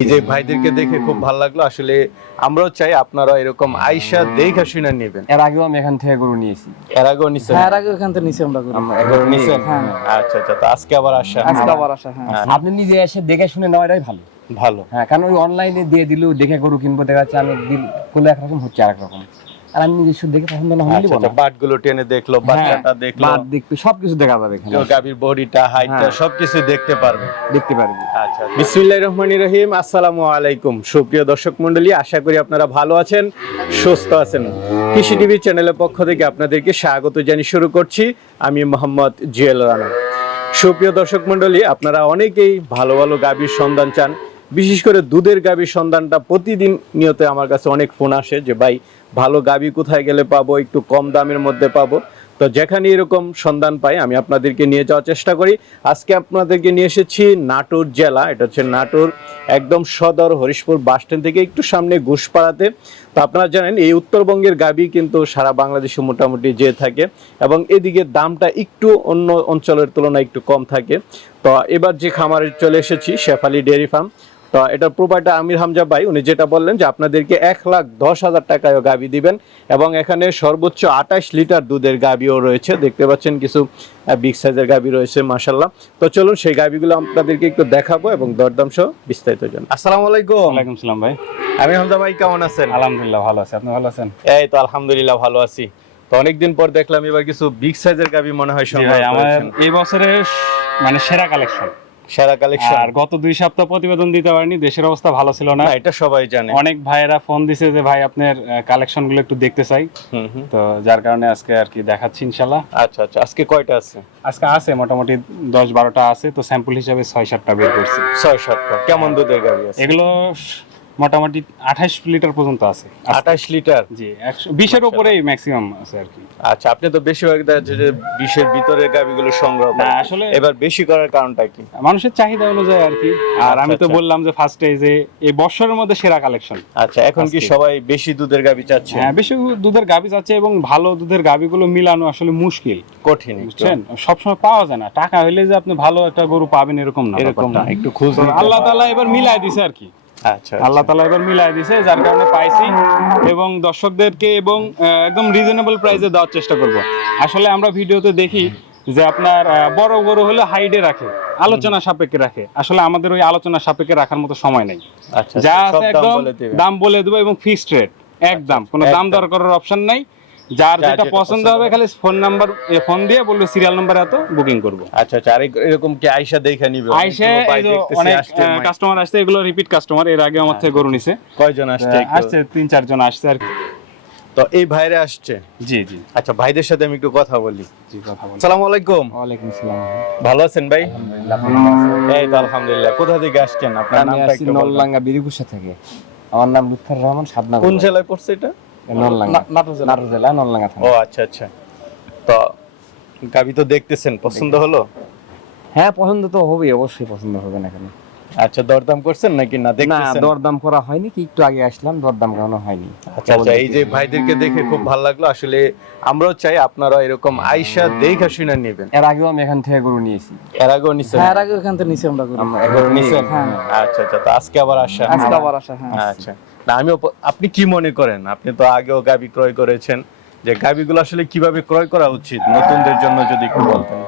যে ভাইদেরকে দেখে খুব ভালো লাগল। আসলে আমরাও চাই আপনারা এরকম আইসা দেখা শুনে নেবেন। এর আগেও আমি এখান থেকে গরু নিয়েছি। এর আগেও নিছি হ্যাঁ এর আগেও এখান থেকে নিছি আমরা গরু। আমরা একবার হ্যাঁ। আচ্ছা আচ্ছা তো আজকে আবার আসা। আজকে আবার আসা হ্যাঁ। আপনি নিজে এসে দেখে শুনে নেওয়াটাই ভালো। ভালো। হ্যাঁ কারণ ওই অনলাইনে দিয়ে দিলেও দেখে গরু কিনবো দেখা যাচ্ছে আমি দিল করলে একরকম হচ্ছে আরেক রকম। আর আমি নিজস্ব দেখে পছন্দ না হলে আচ্ছা আচ্ছা বাটগুলো টেনে দেখল বাচ্চাটা দেখল। বাদ দেখবে সবকিছু দেখা যাবে এখানে। গাভীর বডিটা হাইটটা হ্যাঁ। সবকিছু দেখতে পারবে। দেখতে পারবি। আচ্ছা বিসমিল্লাহির রহমানির রহিম আসসালামু আলাইকুম। সুপ্রিয় দর্শক মণ্ডলী আশা করি আপনারা ভালো আছেন সুস্থ আছেন। কৃষি টিভি চ্যানেলের পক্ষ থেকে আপনাদেরকে স্বাগত জানিয়ে শুরু করছি। আমি মোহাম্মদ জুয়েল রানা সুপ্রিয় দর্শক মণ্ডলী আপনারা অনেকেই ভালো ভালো গাভীর সন্ধান চান। বিশেষ করে দুধের গাভীর সন্ধানটা প্রতিদিন নিয়ত আমার কাছে অনেক ফোন আসে যে ভাই ভালো গাবি কোথায় গেলে পাবো, একটু কম দামের মধ্যে পাবো। তো যেখানে এরকম সন্ধান পাই, আমি আপনাদেরকে নিয়ে যাওয়ার চেষ্টা করি। আজকে আপনাদেরকে নিয়ে এসেছি নাটোর জেলা, এটা হচ্ছে নাটোর একদম সদর হরিশপুর বাস স্ট্যান্ড থেকে একটু সামনে ঘুষপাড়াতে। তো আপনারা জানেন, এই উত্তরবঙ্গের গাবি কিন্তু সারা বাংলাদেশে মোটামুটি যে থাকে এবং এদিকে দামটা একটু অন্য অঞ্চলের তুলনায় একটু কম থাকে। তো এবার যে খামারে চলে এসেছি, শেফালি ডেয়ারি ফার্ম। তো এটার প্রোভাইডার আমির হামজা ভাই উনি যেটা বললেন যে আপনাদেরকে এক লাখ দশ হাজার টাকায় গাবি দিবেন এবং এখানে সর্বোচ্চ আঠাশ লিটার দুধের গাবিও রয়েছে। দেখতে পাচ্ছেন কিছু বিগ সাইজের গাবি রয়েছে মাসাল্লাহ তো চলুন সেই গাবিগুলো আপনাদেরকে একটু দেখাবো এবং দরদাম সহ বিস্তারিত জান আসসালামু আলাইকুম। ওয়ালাইকুম সালাম ভাই। আমির হামজা ভাই কেমন আছেন? আলহামদুলিল্লাহ ভালো আছে। আপনি ভালো আছেন? এই তো আলহামদুলিল্লাহ ভালো আছি। তো অনেকদিন পর দেখলাম এবার কিছু বিগ সাইজের গাবি মনে হয় সংগ্রহ ভাই আমার এই বছরের মানে সেরা কালেকশন সেরা কালেকশন আর গত দুই সপ্তাহ প্রতিবেদন দিতে পারিনি দেশের অবস্থা ভালো ছিল না। এটা সবাই জানে। অনেক ভাইয়েরা ফোন দিছে যে ভাই আপনার কালেকশনগুলো একটু দেখতে চাই। তো যার কারণে আজকে আর কি দেখাচ্ছি ইনশাল্লাহ। আচ্ছা আচ্ছা আজকে কয়টা আছে? আজকে আছে মোটামুটি দশ বারোটা আছে তো স্যাম্পল হিসাবে ছয় সাতটা বের করছি। ছয় সাতটা। কেমন দুধের গাড়ি আছে? এগুলো মোটামুটি আঠাশ লিটার পর্যন্ত আছে। আঠাশ লিটার? জি একশো বিশের উপরেই ম্যাক্সিমাম আছে আর কি। আচ্ছা আপনি তো বেশিরভাগ বিশের ভিতরের গাবিগুলো সংগ্রহ না আসলে এবার বেশি করার কারণটা কি? মানুষের চাহিদা অনুযায়ী আর কি। আর আচ্ছা, আমি তো আচ্ছা। বললাম যে ফার্স্টে যে এই বছরের মধ্যে সেরা কালেকশন আচ্ছা এখন কি সবাই বেশি দুধের গাবি চাচ্ছে? হ্যাঁ বেশি দুধের গাবি চাচ্ছে এবং ভালো দুধের গাবিগুলো মিলানো আসলে মুশকিল। কঠিন। বুঝছেন? সবসময় পাওয়া যায় না। টাকা হইলে যে আপনি ভালো একটা গরু পাবেন এরকম না এরকম না একটু খুঁজ আল্লাহ তাআলা এবার মিলাই দিছে আর কি। আল্লাহ তাআলা এবার মিলাই দিছে যার কারণে পাইছি এবং দর্শকদেরকে এবং একদম রিজনেবল প্রাইসে দেওয়ার চেষ্টা করব। আসলে আমরা ভিডিওতে দেখি যে আপনার বড় বড় হলে হাইডে রাখে আলোচনা সাপেক্ষে রাখে। আসলে আমাদের ওই আলোচনা সাপেক্ষে রাখার মতো সময় নেই। আচ্ছা যা আছে দাম একদম বলে দাম বলে দেবো এবং ফিক্সড রেট একদম। কোনো দাম। দর করার অপশন নাই। যার যেটা পছন্দ হবে। খালি ফোন নাম্বার ফোন দিয়ে বলল সিরিয়াল নাম্বার এত বুকিং করব। আচ্ছা আচ্ছা আর এরকম কি দেখে নিবে? অনেক কাস্টমার আসছে এগুলো রিপিট কাস্টমার এর আগে আমার থেকে গরু নিছে। কয়জন আসছে আসছে তিন চারজন আসছে আর তো এই ভাইরে আসছে? জি জি। আচ্ছা ভাইদের সাথে আমি একটু কথা বলি। জি কথা বলি। আসসালামু আলাইকুম। সালাম। ভালো আছেন ভাই? এই তো আলহামদুলিল্লাহ। কোথা থেকে আসছেন? আপনার আমি নামটা আসছি একটু নললাঙ্গা বিরিকুশা থেকে। আমার নাম লুৎফর রহমান সাদনা কোন জেলায় পড়ছে এটা? নাটোর জেলা। নললাঙ্গা থানা। ও আচ্ছা আচ্ছা। তো গাবি তো দেখতেছেন পছন্দ হলো? হ্যাঁ পছন্দ তো হবেই অবশ্যই পছন্দ হবে না কেন? আচ্ছা দরদাম করছেন নাকি না না দরদাম করা হয়নি কি একটু আগে আসলাম দরদাম করানো হয়নি। আচ্ছা আচ্ছা এই যে ভাইদেরকে দেখে খুব ভালো লাগল। আসলে আমরাও চাই আপনারা এরকম আইসা দেখা শুনে নেবেন। এর আগেও আমি এখান থেকে গরু নিয়েছি। এর আগেও নিছেন হ্যাঁ এর আগে ওখান থেকে নিচে আমরা হ্যাঁ। আচ্ছা আচ্ছা তো আজকে আবার আসা। আজকে আবার আসা হ্যাঁ। আচ্ছা। না আমিও আপনি কি মনে করেন? আপনি তো আগেও গাবি ক্রয় করেছেন। যে গাবিগুলো আসলে কীভাবে ক্রয় করা উচিত? নতুনদের জন্য যদি একটু বলতেন।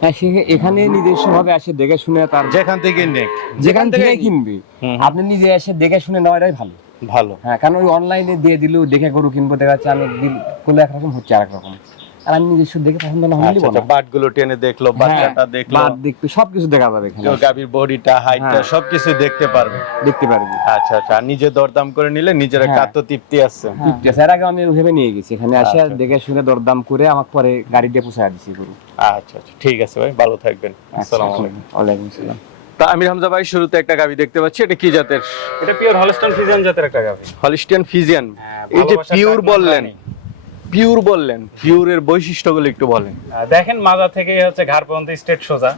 হ্যাঁ এখানে নিজস্ব ভাবে আসে দেখে শুনে তার যেখান থেকে নেক। যেখান থেকে কিনবি। আপনি নিজে এসে দেখে শুনে নেওয়াটাই ভালো। ভালো। হ্যাঁ কারণ ওই অনলাইনে দিয়ে দিলেও দেখে গরু কিনবো দেখা যাচ্ছে আমি দিল করলে একরকম হচ্ছে আরেক রকম আর আমি নিজস্ব দেখে পছন্দ না হলে আচ্ছা আচ্ছা বাটগুলো টেনে দেখল বাচ্চাটা দেখল। বাদ দেখবে সবকিছু দেখা যাবে এখানে। গাবির বডিটা হাইটটা হ্যাঁ। সবকিছু দেখতে পারবে। দেখতে পারবি। আচ্ছা আচ্ছা আর নিজে দরদাম করে নিলে নিজের একটা হ্যাঁ। আত্মতৃপ্তি আছে। হ্যাঁ। ঠিক আছে। এর আগে আমি ওইভাবে নিয়ে গেছি। এখানে আসে আচ্ছা। দেখে শুনে দরদাম করে আমাকে পরে গাড়ি দিয়ে পৌঁছায় দিছি গরু আচ্ছা আচ্ছা ঠিক আছে ভাই ভালো থাকবেন। আচ্ছা, আসসালামু আলাইকুম। ওয়ালাইকুম আসসালাম। তা আমির হামজা ভাই শুরুতে একটা গাবি দেখতে পাচ্ছি। এটা কি জাতের? এটা পিওর হলস্টন ফিজিয়ান জাতের একটা গাবি হলিস্টিয়ান ফিজিয়ান হ্যাঁ, এই যে পিওর বললেন। পিওর বললেন। পিওরের বৈশিষ্ট্যগুলো একটু বলেন। দেখেন মাজা থেকে হচ্ছে ঘাড় পর্যন্ত স্ট্রেট সোজা।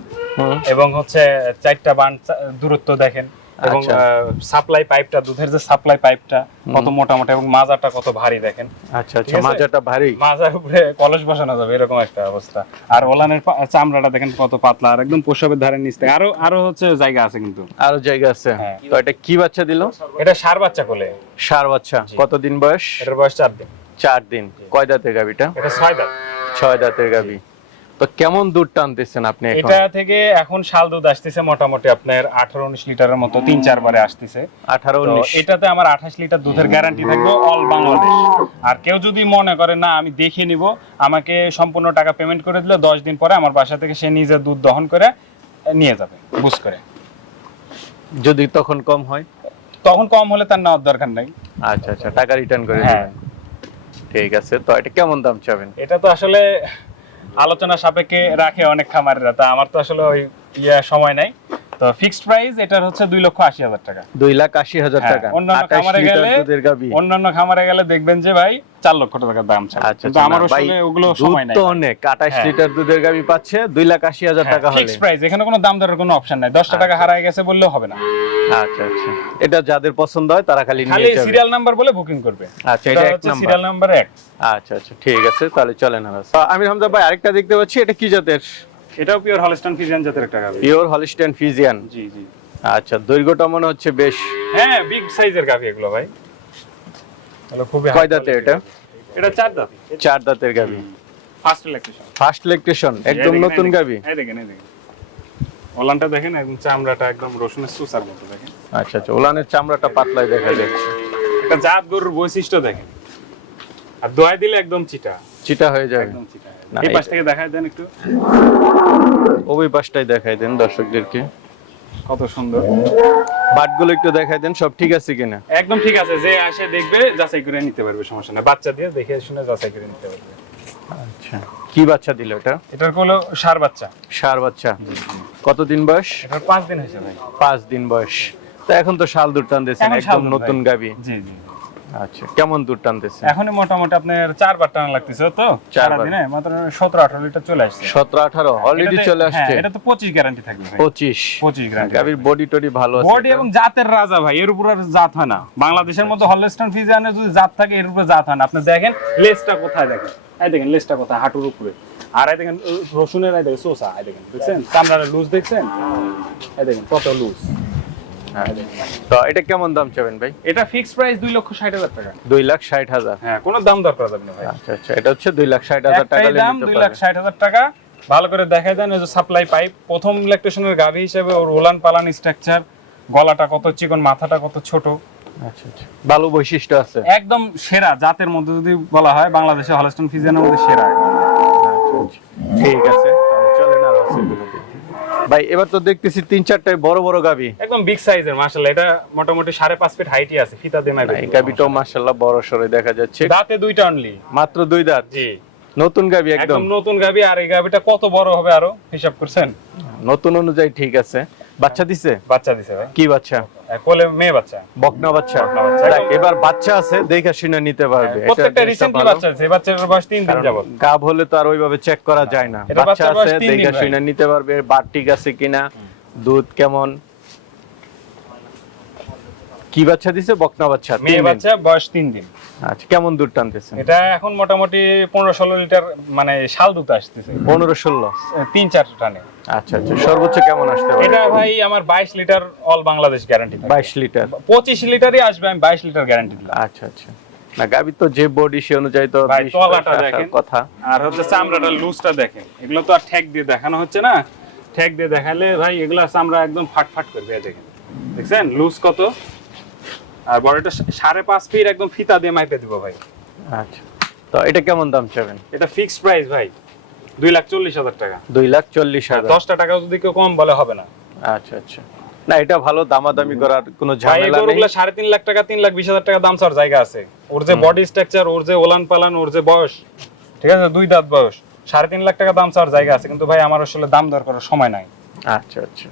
এবং হচ্ছে চারটা বান দূরত্ব দেখেন। এবং আচ্ছা। সাপ্লাই পাইপটা দুধের যে সাপ্লাই পাইপটা কত মোটা মোটা এবং মাজাটা কত ভারী দেখেন। আচ্ছা আচ্ছা মাজাটা ভারী? মাজার উপরে কলস বসানো যাবে এরকম একটা অবস্থা। আর ওলানের চামড়াটা দেখেন কত পাতলা আর একদম প্রসবের ধারে নিচ থেকে। আরও আরও হচ্ছে জায়গা আছে কিন্তু। আরও জায়গা আছে। হ্যাঁ। তো এটা কি বাচ্চা দিল? এটা সার বাচ্চা কোলে। সার বাচ্চা। কতদিন বয়স? এটার বয়স চার দিন। চার দিন। কয় দাঁতের গাবিটা এটা ছয় দাঁত। ছয় দাঁতের গাবি তো কেমন দুধ টানতেছেন আপনি এখন? এটা থেকে এখন শাল দুধ আসতেছে মোটামুটি আপনার আঠারো উনিশ লিটারের মতো তিন চারবারে আসতেছে। আঠারো তো উনিশ। এটাতে আমার আঠাশ লিটার দুধের গ্যারান্টি থাকবে অল বাংলাদেশ আর কেউ যদি মনে করে না আমি দেখে নিব আমাকে সম্পূর্ণ টাকা পেমেন্ট করে দিলে দশ দিন পরে আমার বাসা থেকে সে নিজে দুধ দহন করে নিয়ে যাবে বুঝ করে। যদি তখন কম হয়? তখন কম হলে তার নেওয়ার দরকার নাই। আচ্ছা আচ্ছা টাকা রিটার্ন করে হ্যাঁ। দিবেন। ঠিক আছে, তো এটা কেমন দাম চাবেন? এটা তো আসলে আলোচনা সাপেক্ষে রাখে অনেক খামারেরা, তা আমার তো আসলে ওই ইয়া সময় নাই। তো ফিক্সড প্রাইস এটার হচ্ছে দুই লক্ষ আশি হাজার টাকা। দুই লাখ আশি হাজার হ্যাঁ, টাকা। অন্যান্য খামারে গেলে অন্যান্য খামারে গেলে দেখবেন যে ভাই চার লক্ষ টাকার দাম ছাড়া। আচ্ছা কিন্তু আচ্ছা, আমার আসলে ওগুলো সময় নাই। অনেক আঠাশ হ্যাঁ। লিটার দুধের গাবি পাচ্ছে দুই লাখ আশি হাজার টাকা ফিক্সড প্রাইস এখানে কোনো দাম দরের কোনো অপশন নাই। দশটা টাকা আচ্ছা। হারায় গেছে বললেও হবে না। আচ্ছা আচ্ছা। এটা যাদের পছন্দ হয় তারা খালি নিয়ে যাবে সিরিয়াল নাম্বার বলে বুকিং করবে। আচ্ছা এটা এক নাম্বার। সিরিয়াল নাম্বার এক। আচ্ছা আচ্ছা ঠিক আছে তাহলে চলেন আমি হামজা ভাই আরেকটা দেখতে পাচ্ছি এটা কি জাতের? এটাও পিওর হলস্টাইন ফিজিয়ান জাতের একটা গাভি। পিওর হলিস্টেন ফিজিয়ান জি জি। আচ্ছা দৈর্ঘ্যটা মনে হচ্ছে বেশ। হ্যাঁ বিগ সাইজের গাভি এগুলো ভাই। খুবই কয় দাঁতের এটা? এটা চার দাঁত। চার দাঁতের গাবি ফার্স্ট ইলেকট্রিশন ফার্স্ট ইলেকট্রেশন একদম নতুন গাবি এই দেখেন এই দেখেন। ওলানটা দেখেন একদম চামড়াটা একদম রসুনের সুসার মতো দেখেন। আচ্ছা আচ্ছা ওলানের চামড়াটা পাতলাই দেখা যাচ্ছে। এটা জাত গরুর বৈশিষ্ট্য দেখেন। আর দোয়াই দিলে একদম চিটা। চিটা হয়ে যাবে। এই পাশ থেকে দেখায় দেন একটু। ওই পাশটাই দেখাই দেন দর্শকদেরকে। কত সুন্দর। বাটগুলো একটু দেখাই দেন সব ঠিক আছে কিনা? একদম ঠিক আছে যে আসে দেখবে যাচাই করে নিতে পারবে সমস্যা নেই। বাচ্চা দিয়ে দেখে শুনে যাচাই করে নিতে পারবে। আচ্ছা। কি বাচ্চা দিল এটা? এটার হলো সার বাচ্চা। সার বাচ্চা। কতদিন বয়স? এটার পাঁচ দিন হয়েছে ভাই। পাঁচ দিন বয়স। তো এখন তো শাল দুধ টানতেছেন এখন শাল একদম নতুন গাবি। জি জি। আচ্ছা। কেমন এখনই মোটামুটি আপনার চারবার টানা লাগতেছে তো চারবার। সারা দিনে মাত্র সতেরো আঠারো লিটার চলে আসছে। সতেরো আঠারো অলরেডি চলে আসছে। হ্যাঁ, এটা তো পঁচিশ গ্যারান্টি থাকবে পঁচিশ। পঁচিশ গ্যারান্টি বডি টডি ভালো আছে বডি এবং জাতের রাজা ভাই এর উপর আর জাত হয় না। বাংলাদেশের মতো হলস্টন ফিজিয়ানের যদি জাত থাকে এর উপরে জাত হয় না। আপনি দেখেন লেজটা কোথায় দেখেন? এই দেখেন লেজটা কোথায়? হাঁটুর উপরে। আর এই দেখেন রসুনের এই দেখেন সোসা এই দেখেন দেখছেন? চামড়ার লুজ দেখছেন? এই দেখেন কত লুজ হ্যাঁ। তো এটা কেমন দাম চাবেন ভাই? এটা ফিক্সড প্রাইস দুই লক্ষ ষাট হাজার টাকা। দুই লাখ ষাট হাজার? হ্যাঁ কোনো দাম দর করা যাবে না ভাই। আচ্ছা আচ্ছা এটা হচ্ছে দুই লাখ ষাট হাজার টাকা দাম দুই লাখ ষাট হাজার টাকা। ভালো করে দেখা যে সাপ্লাই পাইপ প্রথম ইলেকট্রিশনের গাভি হিসেবে ওর ওলান পালান স্ট্রাকচার গলাটা কত চিকন মাথাটা কত ছোট। আচ্ছা আচ্ছা। ভালো বৈশিষ্ট্য আছে। একদম সেরা জাতের মধ্যে যদি বলা হয় বাংলাদেশে হলস্টন ফিজিয়ানের মধ্যে সেরা। আচ্ছা আচ্ছা। ঠিক আছে তাহলে চলেন আর হসপিটালে ভাই এবার তো দেখতেছি তিন চারটায় বড় বড় গাবি। একদম বিগ সাইজের মাশাআল্লাহ। এটা মোটামুটি সাড়ে পাঁচ ফিট হাইটই আছে ফিতা দিয়ে এই গাবিটাও মাশাআল্লাহ বড় সরে দেখা যাচ্ছে। দাঁতে দুইটা অনলি মাত্র দুই দাঁত? জি। নতুন গাবি একদম। নতুন গাবি আর এই গাবিটা কত বড় হবে আরও? হিসাব করছেন? নতুন অনুযায়ী ঠিক আছে। বাচ্চা দিছে? বাচ্চা দিছে ভাই। কি বাচ্চা? কোলে মেয়ে বাচ্চা। বকনা বাচ্চা। এবার বাচ্চা আছে দেখা শুনে নিতে পারবে। প্রত্যেকটা রিসেন্টলি বাচ্চা আছে এই বাচ্চার বয়স তিন দিন যাবত গাব হলে তো আর ওইভাবে চেক করা যায় না। বাচ্চা আছে দেখা শুনে নিতে পারবে বাট ঠিক আছে কিনা দুধ কেমন। কি বাচ্চা দিছে? বকনা বাচ্চা মেয়ে বাচ্চা বয়স তিন দিন। আচ্ছা কেমন দুধ টানতেছেন? এটা এখন মোটামুটি পনেরো ষোলো লিটার মানে শাল দুধ আসতেছে। পনেরো ষোলো? তিন চার টানে। আচ্ছা আচ্ছা সর্বোচ্চ কেমন আসতে পারে? এটা ভাই আমার বাইশ লিটার অল বাংলাদেশ গ্যারান্টি বাইশ লিটার? পঁচিশ লিটারই আসবে আমি বাইশ লিটার গ্যারান্টি দিলাম। আচ্ছা আচ্ছা। না গাবি তো যে বডি সে অনুযায়ী তো ভাই, তলাটা দেখেন। কথা। আর হচ্ছে চামড়াটা লুজটা দেখেন। এগুলো তো আর ঠেক দিয়ে দেখানো হচ্ছে না। ঠেক দিয়ে দেখালে ভাই এগুলা চামড়া একদম ফাট ফাট করবে দেখেন। দেখছেন? লুজ কত? আর বড়টা সাড়ে পাঁচ ফিট একদম ফিতা দিয়ে মাইপে দিব ভাই। আচ্ছা। তো এটা কেমন দাম চাবেন? এটা ফিক্সড প্রাইস ভাই দুই লাখ চল্লিশ হাজার টাকা। দুই লাখ চল্লিশ হাজার। দশটা টাকা যদি কেউ কম বলে হবে না। আচ্ছা আচ্ছা। না এটা ভালো দামাদামি করার কোনো ঝামেলা নেই। সাড়ে তিন লাখ টাকা তিন লাখ বিশ হাজার টাকা দাম চাওয়ার জায়গা আছে। ওর যে বডি স্ট্রাকচার ওর যে ওলান পালান ওর যে বয়স ঠিক আছে? দুই দাঁত বয়স সাড়ে তিন লাখ টাকা দাম চাওয়ার জায়গা আছে। কিন্তু ভাই আমার আসলে দাম দর করার সময় নাই। আচ্ছা আচ্ছা।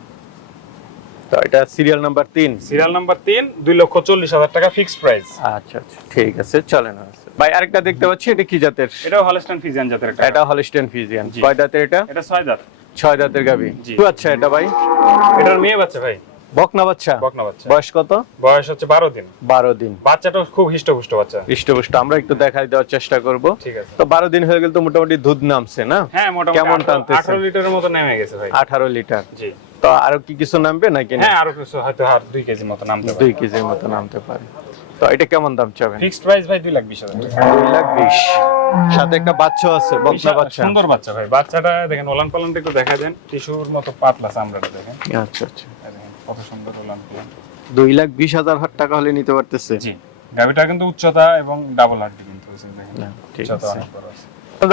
তো এটা সিরিয়াল নাম্বার তিন। সিরিয়াল নাম্বার তিন দুই লক্ষ চল্লিশ হাজার টাকা ফিক্সড প্রাইস আচ্ছা আচ্ছা ঠিক আছে চলেন ভাই আরেকটা দেখতে পাচ্ছি এটা কি জাতের? এটা হলস্টাইন ফিজিয়ান জাতের একটা। এটা হলিস্টেন ফিজিয়ান। কয় জাতের এটা? এটা ছয় জাত ছয় জাতের গাবি কি আচ্ছা এটা ভাই? এটার মেয়ে বাচ্চা ভাই? বকনা বাচ্চা? বকনা বাচ্চা। বয়স কত? বয়স হচ্ছে বারো দিন। বারো দিন। বাচ্চাটা খুব হিষ্টপুষ্ট বাচ্চা। হৃষ্টপুষ্ট। আমরা একটু দেখাই দেওয়ার চেষ্টা করব। ঠিক আছে। তো বারো দিন হয়ে গেলে তো মোটামুটি দুধ নামছে না? হ্যাঁ মোটামুটি কেমন টানতেছে? আঠারো লিটারের মতো নেমে গেছে ভাই। আঠারো লিটার। জি। তো আরও কি কিছু নামবে নাকি হ্যাঁ আরও কিছু হয়তো আর দুই কেজি মতো নামতে পারে। দুই কেজির মতো নামতে পারে। তো এটা কেমন দাম চাবেন? ফিক্সড প্রাইস ভাই দুই লাখ বিশ হাজার। টাকা। দুই লাখ বিশ। সাথে একটা বাচ্চা আছে বকনা বাচ্চা। সুন্দর বাচ্চা ভাই। বাচ্চাটা দেখেন ওলান পালানটা একটু দেখা দেন। টিস্যুর মতো পাতলা চামড়াটা দেখেন। আচ্ছা আচ্ছা। কত সুন্দর দুই লাখ বিশ হাজার টাকা হলে নিতে পারতেছে। জি। কিন্তু উচ্চতা এবং ডাবল হাড্ডি কিন্তু হয়েছে দেখেন। না, ঠিক উচ্চতা অনেক বড় আছে।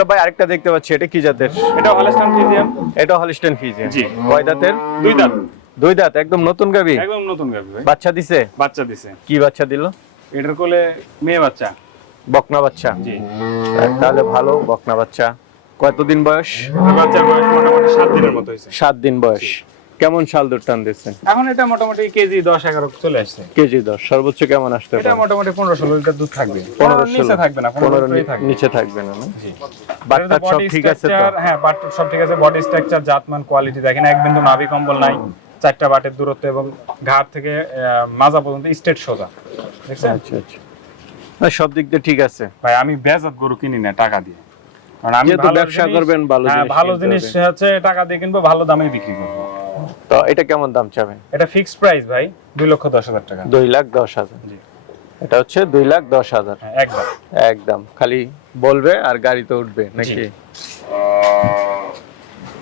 ভাই আরেকটা দেখতে পাচ্ছি এটা কি জাতের? এটা হলস্টাইন ফ্রিজিয়ান এটা হলিস্টেন ফিজিয়ান জি। কয় দাঁতের? দুই দাঁত। দুই দাঁত একদম নতুন গাবি একদম নতুন গাভি ভাই। বাচ্চা দিছে? বাচ্চা দিছে। কি বাচ্চা দিল? এটার কোলে মেয়ে বাচ্চা। বকনা বাচ্চা। জি। তাহলে ভালো বকনা বাচ্চা। কতদিন বয়স? বাচ্চার বয়স মোটামুটি সাত দিনের মতো হয়েছে। সাত দিন বয়স। কেমন শাল দুধ টান দিচ্ছেন এখন এটা মোটামুটি কেজি দশ এগারো চলে আসছে। কেজি দশ সর্বোচ্চ কেমন আসতে এটা মোটামুটি পনেরো ষোলো লিটার দুধ থাকবে। পনেরো নিচে। থাকবে না পনেরো নিচে থাকবে না বাচ্চা সব ঠিক আছে হ্যাঁ বাট সব ঠিক আছে বডি স্ট্রাকচার জাতমান কোয়ালিটি দেখেন এক বিন্দু নাভি কম্বল নাই চারটা বাটের দূরত্ব এবং ঘাট থেকে মাজা পর্যন্ত স্ট্রেট সোজা। দেখছেন? আচ্ছা আচ্ছা। না, সব দিক দিয়ে ঠিক আছে। ভাই আমি বেজাত গরু কিনি না টাকা দিয়ে। কারণ আমি ভালো ব্যবসা করবেন, ভালো হ্যাঁ, জিনিস ভালো জিনিস হচ্ছে টাকা দিয়ে কিনবো ভালো দামে বিক্রি করব। তো এটা কেমন দাম চাবেন? এটা ফিক্সড প্রাইস ভাই দুই লক্ষ দশ হাজার টাকা। দুই লাখ দশ হাজার? জি। এটা হচ্ছে দুই লাখ দশ হাজার। হ্যাঁ, একদম। একদম। খালি বলবে আর গাড়িতে উঠবে নাকি?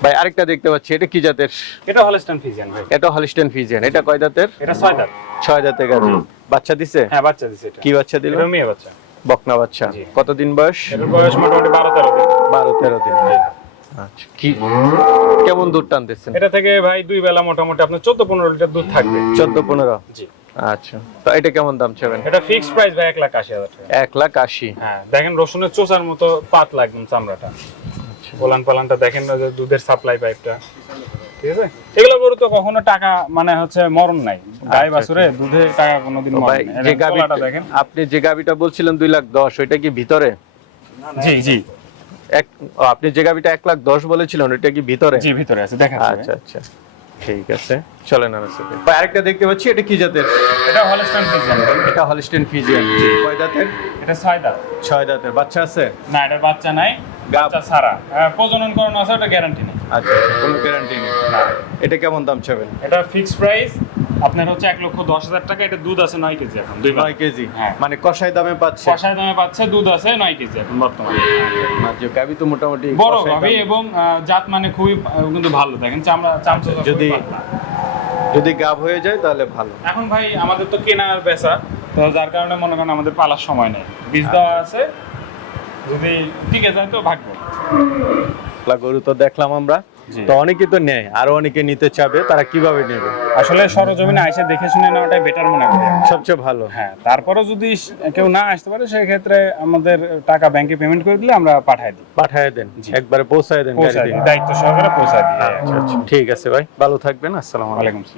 ভাই আরেকটা দেখতে পাচ্ছি এটা কি জাতের? এটা হলস্টাইন ফিজিয়ান ভাই। এটা হলিস্টেন ফিজিয়ান এটা কয় দাঁতের? এটা ছয় দাঁত। ছয় দাঁতের গাড়ি। বাচ্চা দিছে? হ্যাঁ বাচ্চা দিছে এটা। কি বাচ্চা দিল? মেয়ে বাচ্চা। বকনা বাচ্চা। কতদিন বয়স? এটার বয়স মোটামুটি বারো তেরো দিন। বারো তেরো দিন। আচ্ছা। কি? কেমন দুধ টানতেছেন? এটা থেকে ভাই দুই বেলা মোটামুটি আপনার চোদ্দ পনেরো লিটার দুধ থাকবে। চোদ্দ পনেরো? জি। আচ্ছা। তো এটা কেমন দাম চাবেন? এটা ফিক্সড প্রাইস ভাই এক লাখ আশি হাজার টাকা। এক লাখ আশি? হ্যাঁ দেখেন রসুনের চোষার মতো পাতলা একদম চামড়াটা। আচ্ছা। পোলান পালানটা দেখেন না যে দুধের সাপ্লাই পাইপটা ঠিক আছে? এগুলো গরু তো কখনো টাকা মানে হচ্ছে মরণ নাই। গাই আচ্ছা, বাছুরে দুধে টাকা কোনোদিন মরণ নাই। যে গাবিটা দেখেন। আপনি যে গাবিটা বলছিলেন দুই লাখ দশ ওইটা কি ভিতরে? জি জি। এক আপনি যে গাবিটা এক লাখ দশ বলেছিলেন ওইটা কি ভিতরে? জি ভিতরে আছে দেখা আচ্ছা আচ্ছা। ঠিক আছে চলেন আমার সাথে ভাই আরেকটা দেখতে পাচ্ছি এটা কি জাতের? এটা হলস্টাইন ফ্রিজিয়ান এটা হলিস্টেন ফিজিয়ান কয় দাঁতের? এটা ছয় দাঁত। ছয় দাঁতের বাচ্চা আছে? না এটার বাচ্চা নাই। বাচ্চা ছাড়া। হ্যাঁ, প্রজনন করানো আছে ওটা গ্যারান্টি নেই। আচ্ছা আচ্ছা, কোনো গ্যারান্টি নেই। না। এটা কেমন দাম চাবেন? এটা ফিক্সড প্রাইস আপনার হচ্ছে এক লক্ষ দশ হাজার টাকা এটা দুধ আছে নয় কেজি এখন দুই নয় কেজি? হ্যাঁ। মানে কষাই দামে পাচ্ছে? কষাই দামে পাচ্ছে দুধ আছে নয় কেজি এখন বর্তমানে। গাবি তো মোটামুটি বড় দামে। এবং জাত মানে খুবই কিন্তু ভালো। দেখেন চামড়া চামচা যদি- যদি গাব হয়ে যায় তাহলে ভালো। এখন ভাই আমাদের তো কেনার বেচা তো যার কারণে মনে করেন আমাদের পালার সময় নেই। বীজ দেওয়া আছে যদি টিকে যায় তো ভাগ্য। গরু তো দেখলাম আমরা। তো অনেকে তো নেয় আরও অনেকে নিতে চাবে তারা কীভাবে নেবে? আসলে সরজমিনে এসে দেখে শুনে নেওয়াটাই বেটার মনে করি সবচেয়ে ভালো। হ্যাঁ তারপরে যদি কেউ না আসতে পারে সেই ক্ষেত্রে আমাদের টাকা ব্যাংকে পেমেন্ট করে দিলে আমরা পাঠিয়ে দিই। পাঠায় দেন। একবারে পৌঁছায় দেন গাড়ি দিয়ে দায়িত্ব সহকারে পৌঁছায় দিই। আচ্ছা আচ্ছা ঠিক আছে ভাই ভালো থাকবেন আসসালামু আলাইকুম।